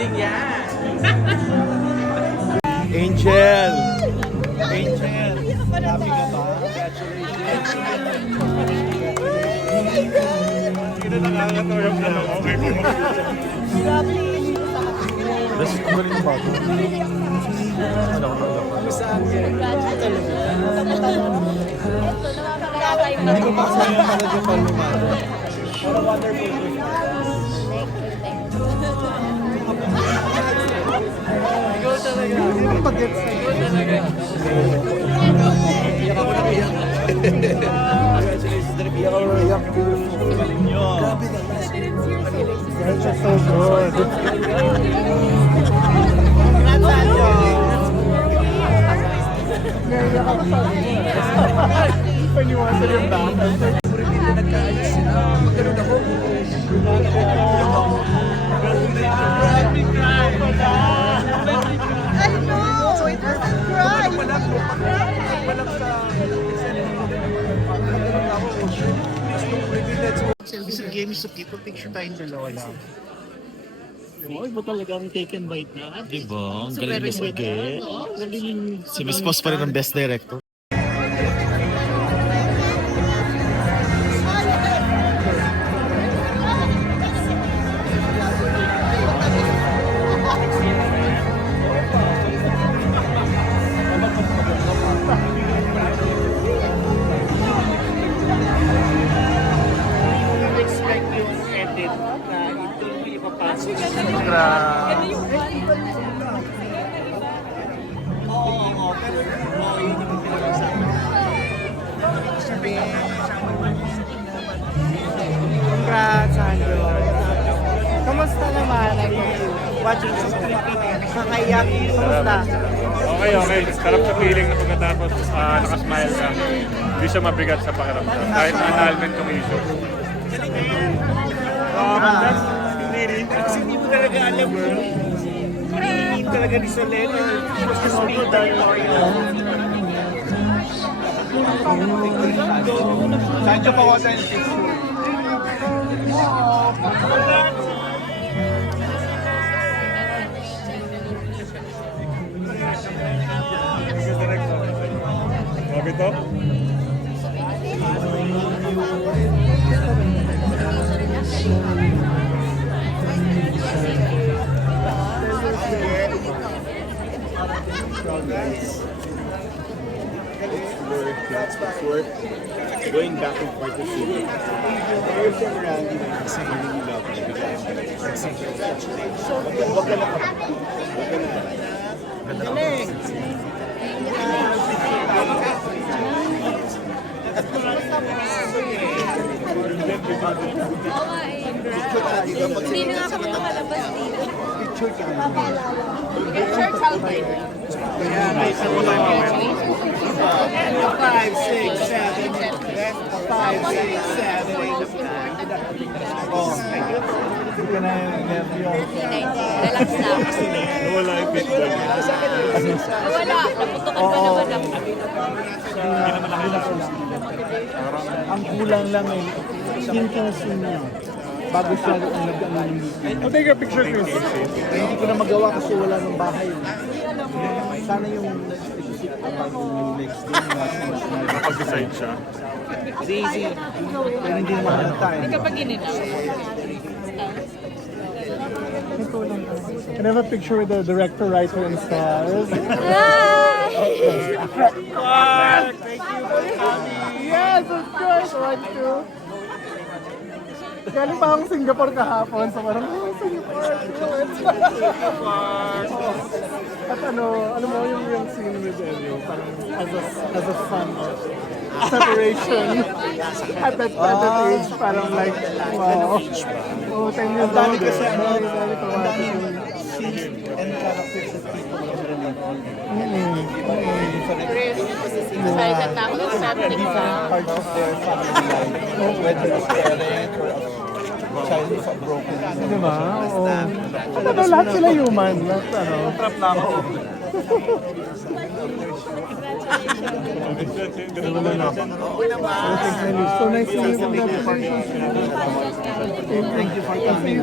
ending yan. Angel! Angel! Happy ka ba? Sino nakakatawa yung ano ko? Best ko rin ba? Ano? Hindi ko pa kasama yung talaga yung call ni Mother. Pero wonderful. Ikaw talaga. Hindi ko pag-gets na. Ikaw talaga. Iyak ako na iyak. Congratulations, Derek. Iyak ako na iyak. Galing nyo. Grabe naman. That's just so good. Congrats, Anjo. Naiyak ako sa paniwasan yung bata. Hindi na nagkaalis sila. Magkaroon ako. Happy cry! I know! It was a cry! This game is to keep a picture tayong dalawa lang. Oh, iba talagang taken by that. Diba? Ang galing niya sige. Si Miss Post pa rin ang best director. Expect yung edit na ito yung ipapasok. Congrats, Anjo. Kamusta naman? Watching sa kakaiyak. Kamusta? Okay. Sarap sa feeling na pagkatapos nakasmile ka. Hindi siya mabigat sa pakiramdam. Kahit annulment yung issue. Congrats, Niri. Kasi hindi mo talaga alam kung hindi talaga ni Solen or just to speak that Sancho pa wasa yung picture. Grabe to. Going back and forth to see. You're from Randy na kasi really love you. Huwag ka lang. Galing! Hindi na nga kami nakalabas dito. Picture ka. Picture outside. 5, 6, 7, 5, 6, 7, 8, 9. Oh. Hindi ka na nervous. Relax na. Wala yung feedback. Wala. Naputukan pa naman ako. Ang kulang lang eh, yung scene niya. Bago siya nag-ano ng meeting. I'll take a picture, Chris. Hindi ko na magawa kasi wala ng bahay. Sana yung isip ko yung next day na Nakapag-decide siya. easy. Pero hindi naman halata eh. Kapag ginina. Can I have a picture with the director, writer, and stars? Yes, of course! One, two. Galing pa akong Singapore kahapon, so parang, Singapore! At ano mo yung scene with Elio, parang as a fun separation. At that age, parang like, wow. Oh, 10 years old. Ang dami kasi ang dami yung scenes and characters that people can relate to. Excited na ako ng setting Different pa. parts of their family life, whether it's parent or a child who's broken. Di ba? Oo. At lahat sila human. Lahat, Trap na ako. So nice to meet you. Congratulations. Thank you for coming.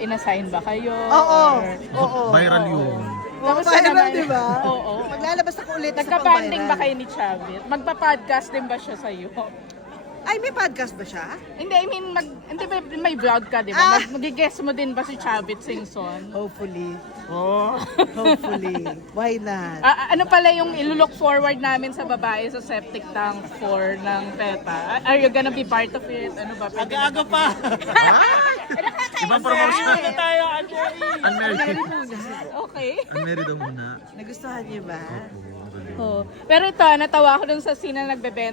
Inassign ba kayo? Oo. Or- Oo. Viral yun. Kamusta Viral, naman? di ba? Oo. Maglalabas ako ulit sa Nagka-banding ba pang-viral. kayo ni Chavit? Magpa-podcast din ba siya sa'yo? Ay, may podcast ba siya? Hindi, I mean, hindi ba may vlog ka, di Ah! ba? Mag-guess mo din ba si Chavit Singson? Hopefully. Oh. Hopefully. Why not? Ano pala yung ilulook forward namin sa babae sa septic tank for ng PETA? Are you gonna be part of it? Ano ba? Aga-aga pa. Ibang promotion. Ano tayo, Angeli? Unmarried. Okay. Unmarried daw muna. Nagustuhan niyo ba? Oh. Pero ito, natawa ako dun sa scene na nagbebenta